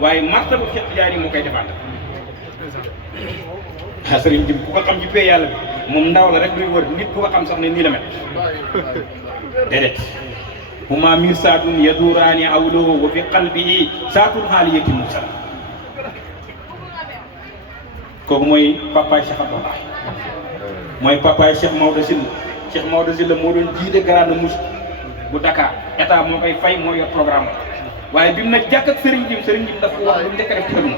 waaye martaba Cheikh Tidiane moo koy defaat sëriñ jëm ku ko xam ci pay yàlla bi moom ndaw la rek luy wër nit ku ko xam sax ne nii la mel déedéet huma mirsadun yadurani awluhu wa fi qalbihi saatul xaaliyati musal kooku mooy papaay Cheikh Abdoulaye mooy papaay Cheikh Maodo Sylla Cheikh Maodo Sylla moo doon jiite grande mosquée bu Dakar état moo koy fay moo yor programme waaye bi mu nag jàkk ak Serigne Jim dafa wax lu mu njëkk a def ci ëllëg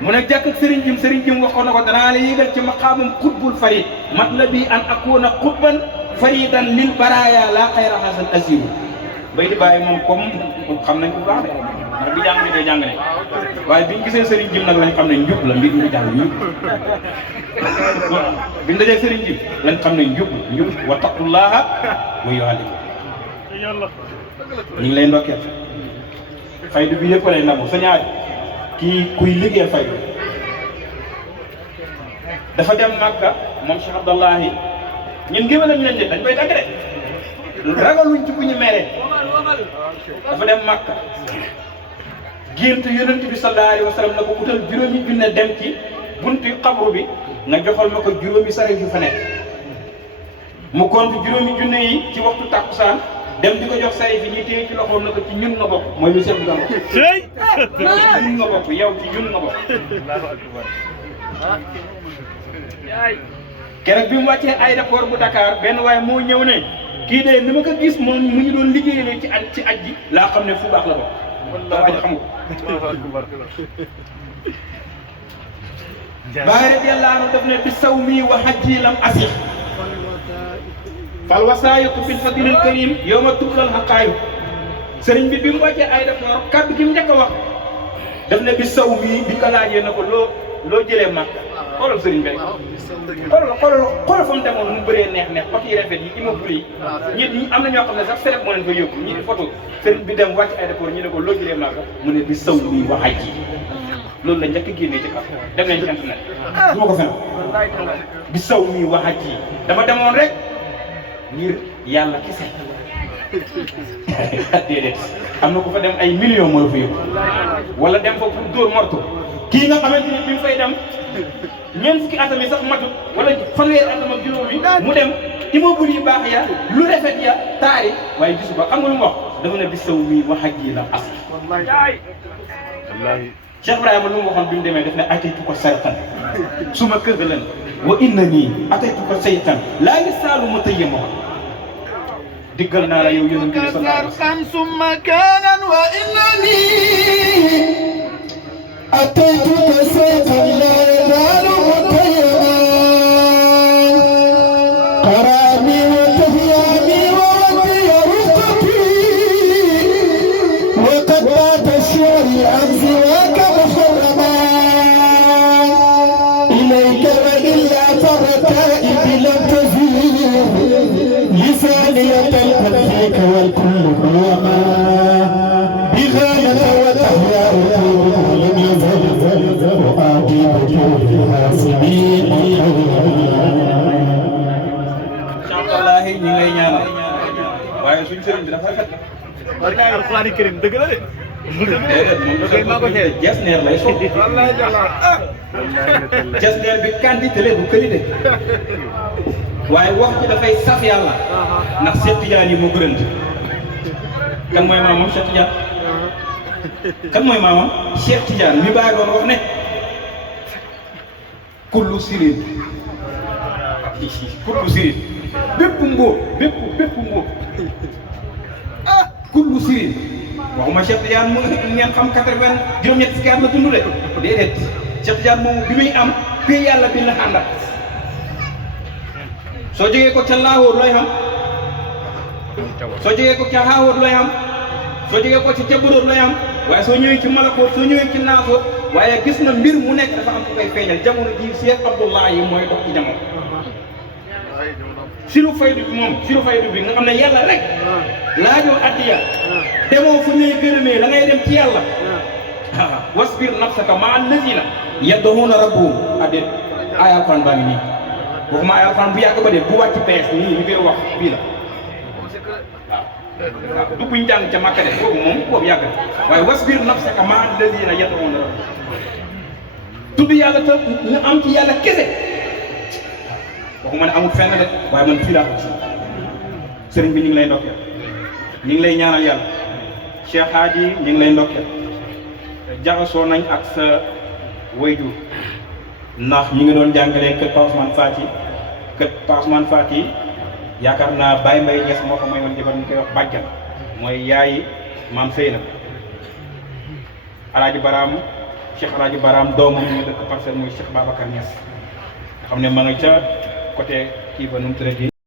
mu ne jàkk ak Serigne Jim waxoon na ko danaa la yéegal ci maqaamam xutbul farid matlabi an akuna xutban faridan lil baraya la xayra hasan asiru bay di bàyyi moom comme xam nañ ko bu baax de ndax bi jàng bi day jàng ne waaye biñu gisee Serigne Jim nag lañ xam ne njub la mbir mi jàng njub bi ñu dajee Serigne Jim lañ xam ne njub wa taqullaha wa yuallimukum ñu ngi lay ndokkeel faydu bi yëpp lay nangu sa ñaari kii kuy liggéey faydu dafa dem Makka moom Cheikh Abdallahi ñun géwél lañu leen dañ koy tàgg de ragaluñ ci ku ñu meree dafa dem Makka gént yonent bi sallallahu alayhi wa sallam na ko utal juróomi junne dem ci buntu xabru bi nga joxal ma ko juróomi sarif yu fa nekk mu compte juróomi junne yi ci waxtu takkusaan dem di ko jox sarif yi ñuy téye ci loxoom na ko ci ñun nga bokk mooy lu Cheikh Abdou ci ñun nga bokk yow ci ñun nga bokk keroog bi mu wàccee aéroport bu Dakar benn waaye moo ñëw ne kii de ni ma ko gis moom mu ñu doon liggéeyee ci aj ji laa xam ne fu baax la bokk waa ji xam nga Baay radiyallaahu anhu daf ne bi sawmi wa hajji lam asix fal wasaayiqu fil fadlil karim yawma tublal haqaayiq sëriñ bi mu wàccee aéroport kàddu gi mu njëkk a wax daf ne bi sawmi bi ko laajee na ko loo jëlee Makka xoolal sëriñ bi rek xoolal fa mu demoon mu bëree neex photo yi rafet yi immeuble yi ñi am na ñoo xam ne sax sereb moo leen fa yóbbu ñi di photo sëriñ bi dem wàcc aéroport ñu ne ko loo jëlee Makka mu ne bi sawmi wa hajji loolu la njëkk a génnee ci kaw dem nañ ci internet du ma ko fen bi sawmi wa hajji dama demoon rek ngir yàlla kese déedéet am na ku fa dem ay millions moo la fa yóbbu wala dem fa pour dóor morto kii nga xamante ni bi mu fay dem ñeent fukki atam yi sax matut wala fanweeri atam ak juróom yi mu dem immeuble yi baax ya lu rafet ya taari waaye gisu ba xam nga lu mu wax dafa ne bi sawmi wa hajji lam asl wallaahi Cheikh Ibrahima lu mu waxoon bi mu demee def ne ataytu ko saytan suma kër ga leen wa innani ataytu ko saytan laa yasaalu mutayyama diggal naa la yow yonent bi sallallahu alayhi wa sallam summa kaanan wa innani ataytu ko saytan laa yasaalu mutayyama qarami wa tahyami wa wadiya rufqati wa qad baata shari an siwaka muharrama ilayka wa illa farataib lam tazid لسانية الفيك والكل قيما بغاية وتحيا لم يزل وآدي وجوهها سنين Wallaahi ñi ngay ñaanal waaye suñu sëriñ bi dafa fekk barke alxuraan karim dëgg la de déedéet moom dafa maa ko xeer jesneer lay sol jesneer bi quantité bu qualité waaye wax ji dafay saf yàlla ndax Cheikh Tidiane yi moo gërënt kan mooy maamam Cheikh Tidiane kan mooy maamam Cheikh Tidiane mi bàyyi doon wax ne kullu sirin bépp mbóot kullu sirin waxuma Cheikh Tidiane mu ngeen xam 80 fukki at la dund de déedéet Cheikh Tidiane moom bi muy am pay yàlla bi la àndal soo jógee ko ca Laahoor looy xam soo jógee ko ca Haahoor looy xam soo jógee ko ca Jabaroor looy xam waaye soo ñëwee ci Malakoot soo ñëwee ci Naasoor waaye gis na mbir mu nekk dafa am ku koy feeñal jamono ji Cheikh Abdoulahi mooy dox ci jamono siru faydu bi moom siru faydu bi nga xam ne yàlla rek laajoo addiya demoo fu ñuy gërëmee da ngay dem ci yàlla wasbir nafsaka ma allazina yad'una rabbahum addeet ay alxuraan baa ngi nii waxuma ay alxuraan bu yàgg ba de bu wàcc bees nii ñu koy wax bii la waaw du buñ jàng ca Makka de boobu moom boobu yàgg na waaye wasbir nafsaka ma allazina yad'una rabbahum tudd yàlla te ñu am ci yàlla kese waxuma ne amul fenn de waaye man fii laa ko sëriñ bi ñu ngi lay ndokkeel ñu ngi lay ñaanal yàlla Cheikh Hadi ñu ngi lay ndokkeel jaxasoo nañ ak sa wayjur ndax ñu ngi doon jàngalee kër Pa Ousmane Fati yaakaar naa Baye Mbaye Niass moo ko mayoon jabar ñu koy wax bàjjan mooy yaayi maam Seyna Alaaji Baraam Cheikh Alaaji Baraam doomam ñu dëkk Parcelles mooy Cheikh Babacar Niass nga xam ne ma nga ca côté kii ba nu mu tëddee